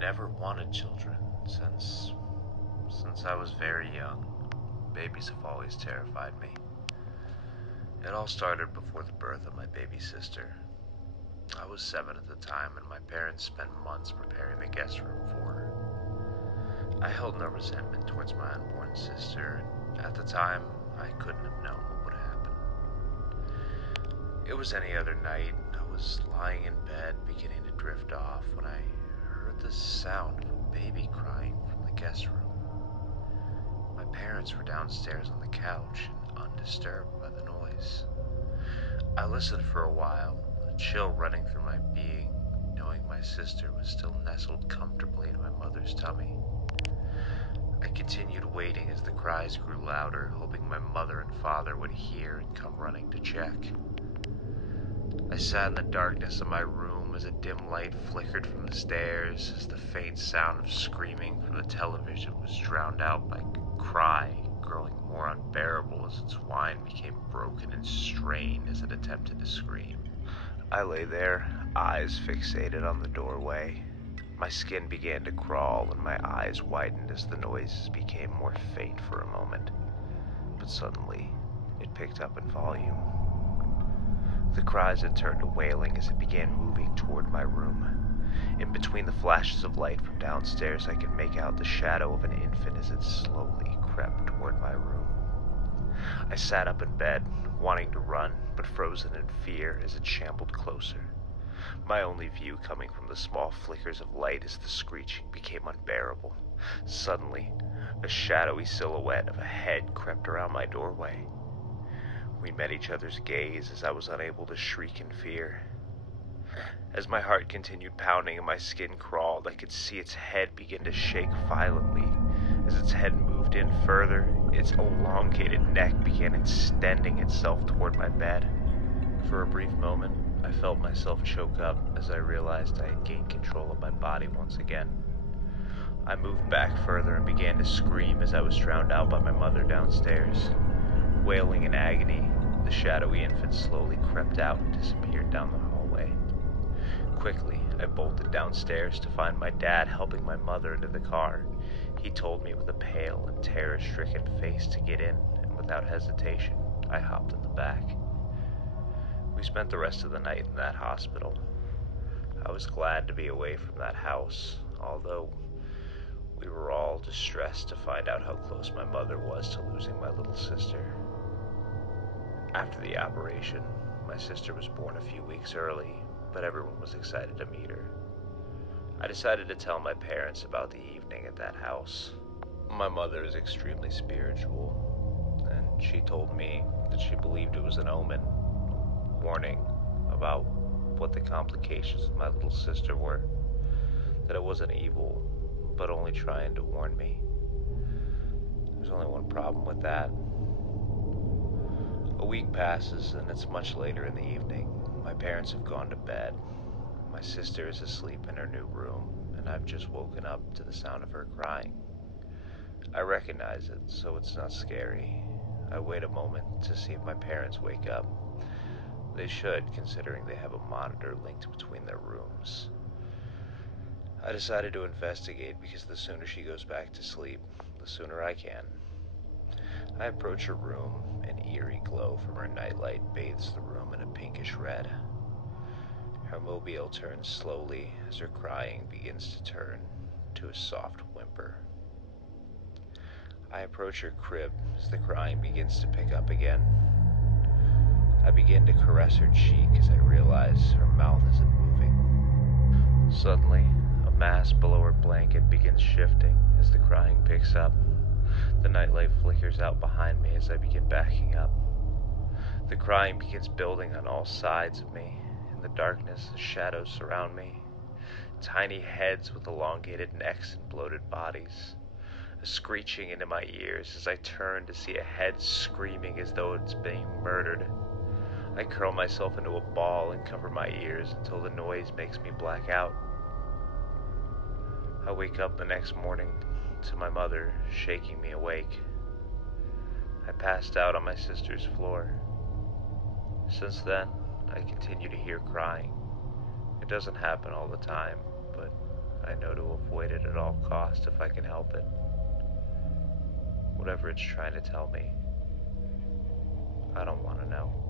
never wanted children since I was very young. Babies have always terrified me. It all started before the birth of my baby sister. I was 7 at the time, and my parents spent months preparing the guest room for her. I held no resentment towards my unborn sister, and at the time, I couldn't have known what would happen. It was any other night. I was lying in bed, beginning to drift off, when I heard the sound of a baby crying from the guest room. My parents were downstairs on the couch and undisturbed by the noise. I listened for a while, a chill running through my being, knowing my sister was still nestled comfortably in my mother's tummy. I continued waiting as the cries grew louder, hoping my mother and father would hear and come running to check. I sat in the darkness of my room as a dim light flickered from the stairs, as the faint sound of screaming from the television was drowned out by a cry growing more unbearable as its whine became broken and strained as it attempted to scream. I lay there, eyes fixated on the doorway. My skin began to crawl and my eyes widened as the noises became more faint for a moment. But suddenly, it picked up in volume. The cries had turned to wailing as it began moving toward my room. In between the flashes of light from downstairs, I could make out the shadow of an infant as it slowly crept toward my room. I sat up in bed, wanting to run, but frozen in fear as it shambled closer. My only view coming from the small flickers of light as the screeching became unbearable. Suddenly, a shadowy silhouette of a head crept around my doorway. We met each other's gaze as I was unable to shriek in fear. As my heart continued pounding and my skin crawled, I could see its head begin to shake violently. As its head moved in further, its elongated neck began extending itself toward my bed. For a brief moment, I felt myself choke up as I realized I had gained control of my body once again. I moved back further and began to scream as I was drowned out by my mother downstairs. Wailing in agony, the shadowy infant slowly crept out and disappeared down the hallway. Quickly, I bolted downstairs to find my dad helping my mother into the car. He told me with a pale and terror-stricken face to get in, and without hesitation, I hopped in the back. We spent the rest of the night in that hospital. I was glad to be away from that house, although we were all distressed to find out how close my mother was to losing my little sister. After the operation, my sister was born a few weeks early, but everyone was excited to meet her. I decided to tell my parents about the evening at that house. My mother is extremely spiritual, and she told me that she believed it was an omen, warning about what the complications of my little sister were, that it wasn't evil, but only trying to warn me. There's only one problem with that. A week passes, and it's much later in the evening. My parents have gone to bed. My sister is asleep in her new room, and I've just woken up to the sound of her crying. I recognize it, so it's not scary. I wait a moment to see if my parents wake up. They should, considering they have a monitor linked between their rooms. I decided to investigate because the sooner she goes back to sleep, the sooner I can. I approach her room. An eerie glow from her nightlight bathes the room in a pinkish red. Her mobile turns slowly as her crying begins to turn to a soft whimper. I approach her crib as the crying begins to pick up again. I begin to caress her cheek as I realize her mouth isn't moving. Suddenly, a mass below her blanket begins shifting as the crying picks up. The nightlight flickers out behind me as I begin backing up. The crying begins building on all sides of me. In the darkness, the shadows surround me. Tiny heads with elongated necks and bloated bodies. A screeching into my ears as I turn to see a head screaming as though it's being murdered. I curl myself into a ball and cover my ears until the noise makes me black out. I wake up the next morning to my mother shaking me awake. I passed out on my sister's floor. Since then, I continue to hear crying. It doesn't happen all the time, but I know to avoid it at all costs if I can help it. Whatever it's trying to tell me, I don't want to know.